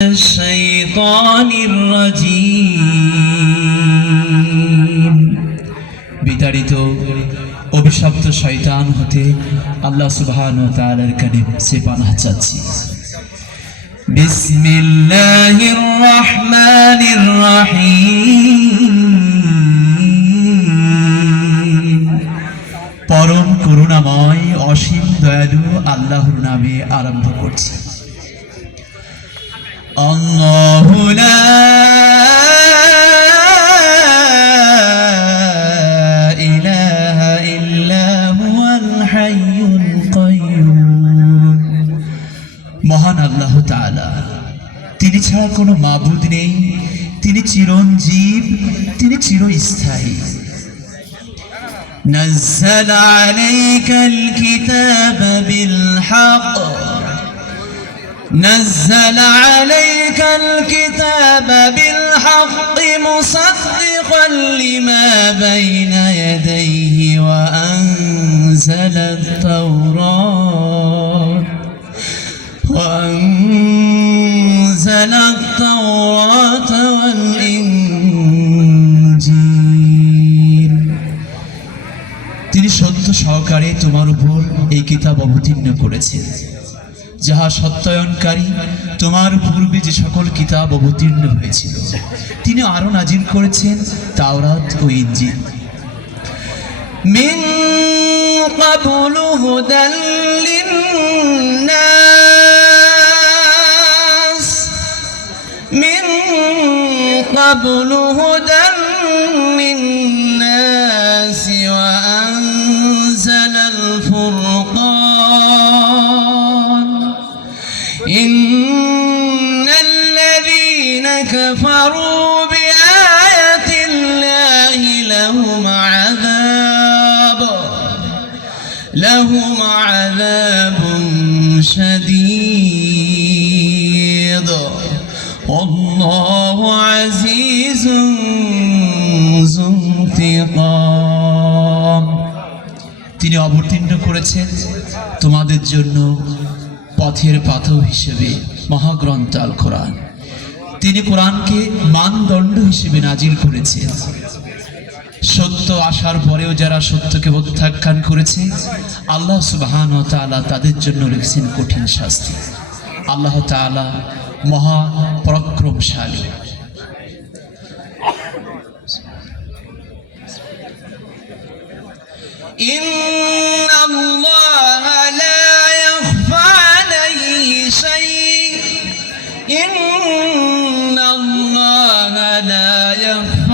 الشيطان الرجيم বিতাড়িত অভিশপ্ত শয়তান হতে আল্লাহ সুবহানাহু ওয়া তাআলার কাছে পানাহ চাচ্ছি। বিসমিল্লাহির রহমানির রহিম। পরম করুণাময় অসীম দয়ালু আল্লাহর নামে আরম্ভ করছি। আল্লাহু লা ইলাহা ইল্লা হুয়াল হাইয়ুল কাইয়্যুম। মহান আল্লাহ তাআলা, তিনি ছাড়া কোনো মাবুদ নেই, তিনি চিরঞ্জীব, তিনি চিরস্থায়ী। نزل عليك الكتاب بالحق نزل عليك الكتاب بالحق مصدقا لما بين يديه وأنزل التوراة والإنجيل। তিনি সত্য সহকারে তোমার উপর এই কিতাব অবতীর্ণ করেছেন, যাহা সত্যায়নকারী তোমার পূর্বে যে সকল কিতাব অবতীর্ণ হয়েছিল। তিনি আরো নাজিল করেছেন তাওরাত ও ইনজিল। মিন ক্বাবলু হুদাল লিন্নাস মিন ক্বাবলু হুদাল লিন্নাস ওয়া আনজালাল ফুরকান إن الذين كفروا بآيات الله لهم عذاب شديد والله عزيز ذو انتقام। তিনি অবতীর্ণ করেছেন তোমাদের জন্য পথের পাথর হিসেবে মহাগ্রন্থ আল কোরআন। তিনি কোরআনকে মানদণ্ড হিসেবে নাজিল করেছেন। সত্য আসার পরেও যারা সত্যকে প্রত্যাখ্যান করেছে, আল্লাহ সুবহানাহু ওয়া তাআলা তাদের জন্য রেখেছেন কঠিন শাস্তি। আল্লাহ তাআলা মহা পরাক্রমশালী। ইন্নাল্লাহা লা ইয়াখফা আলাইহি শাই'উন ইন্নাল্লাহা লা ইয়াখফা